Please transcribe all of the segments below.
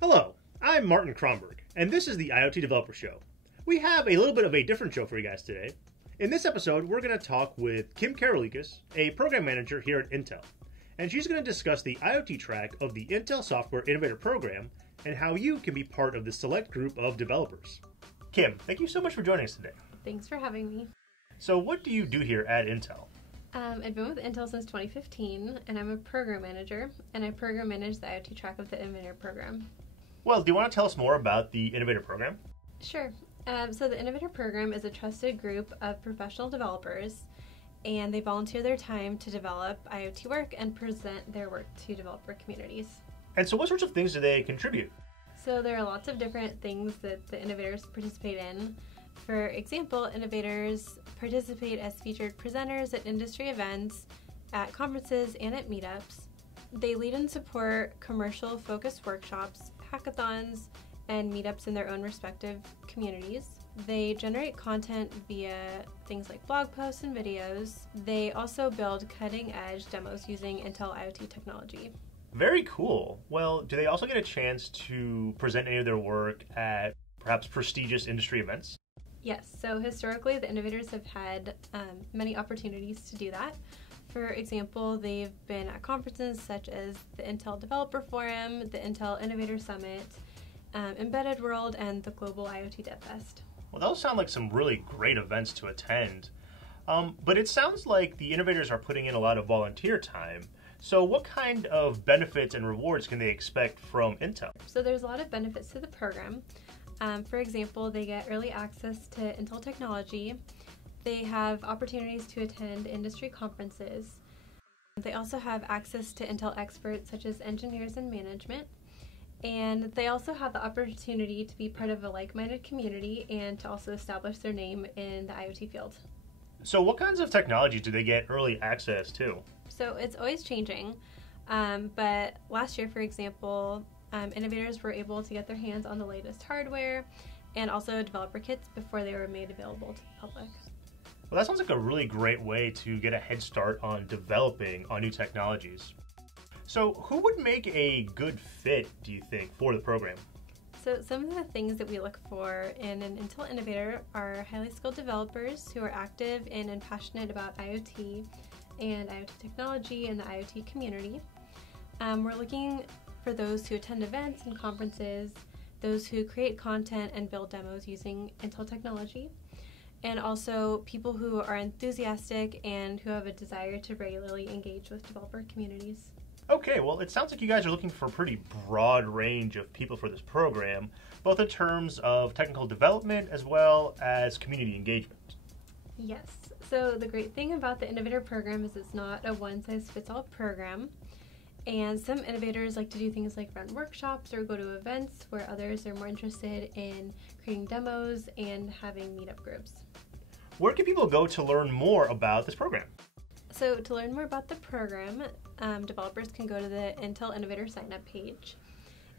Hello, I'm Martin Kronberg, and this is the IoT Developer Show. We have a little bit of a different show for you guys today. In this episode, we're going to talk with Kim Karolikas, a program manager here at Intel. And she's going to discuss the IoT track of the Intel Software Innovator Program and how you can be part of the select group of developers. Kim, thank you so much for joining us today. Thanks for having me. So what do you do here at Intel? I've been with Intel since 2015, and I'm a program manager, and I program manage the IoT track of the Innovator Program. Well, do you want to tell us more about the Innovator Program? Sure. So the Innovator Program is a trusted group of professional developers, and they volunteer their time to develop IoT work and present their work to developer communities. And so what sorts of things do they contribute? So there are lots of different things that the innovators participate in. For example, innovators participate as featured presenters at industry events, at conferences, and at meetups. They lead and support commercial-focused workshops, hackathons, and meetups in their own respective communities. They generate content via things like blog posts and videos. They also build cutting-edge demos using Intel IoT technology. Very cool. Well, do they also get a chance to present any of their work at perhaps prestigious industry events? Yes, so historically the innovators have had many opportunities to do that. For example, they've been at conferences such as the Intel Developer Forum, the Intel Innovator Summit, Embedded World, and the Global IoT DevFest. Well, those sound like some really great events to attend. But it sounds like the innovators are putting in a lot of volunteer time. So what kind of benefits and rewards can they expect from Intel? So there's a lot of benefits to the program. For example, they get early access to Intel technology. They have opportunities to attend industry conferences. They also have access to Intel experts such as engineers and management. And they also have the opportunity to be part of a like-minded community and to also establish their name in the IoT field. So what kinds of technologies do they get early access to? So it's always changing, but last year, for example, innovators were able to get their hands on the latest hardware and also developer kits before they were made available to the public. Well, that sounds like a really great way to get a head start on developing on new technologies. So who would make a good fit, do you think, for the program? So some of the things that we look for in an Intel Innovator are highly skilled developers who are active in and passionate about IoT and IoT technology and the IoT community. We're looking for those who attend events and conferences, those who create content and build demos using Intel technology, and also people who are enthusiastic and who have a desire to regularly engage with developer communities. Okay, well, it sounds like you guys are looking for a pretty broad range of people for this program, both in terms of technical development as well as community engagement. Yes, so the great thing about the Innovator Program is it's not a one-size-fits-all program. And some innovators like to do things like run workshops or go to events, where others are more interested in creating demos and having meetup groups. Where can people go to learn more about this program? So to learn more about the program, developers can go to the Intel Innovator sign-up page,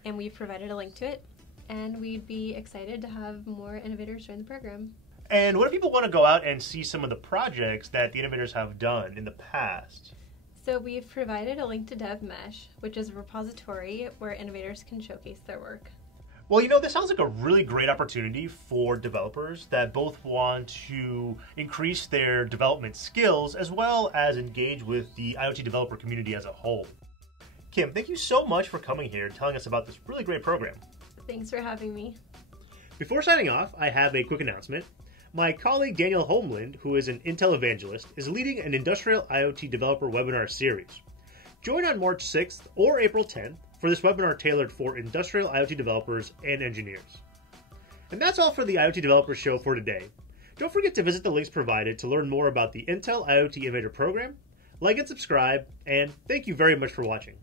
and we've provided a link to it, and we'd be excited to have more innovators join the program. And what if people want to go out and see some of the projects that the innovators have done in the past? So we've provided a link to DevMesh, which is a repository where innovators can showcase their work. Well, you know, this sounds like a really great opportunity for developers that both want to increase their development skills as well as engage with the IoT developer community as a whole. Kim, thank you so much for coming here and telling us about this really great program. Thanks for having me. Before signing off, I have a quick announcement. My colleague Daniel Holmland, who is an Intel evangelist, is leading an Industrial IoT Developer webinar series. Join on March 6th or April 10th for this webinar tailored for industrial IoT developers and engineers. And that's all for the IoT Developer Show for today. Don't forget to visit the links provided to learn more about the Intel IoT Innovator Program, like and subscribe, and thank you very much for watching.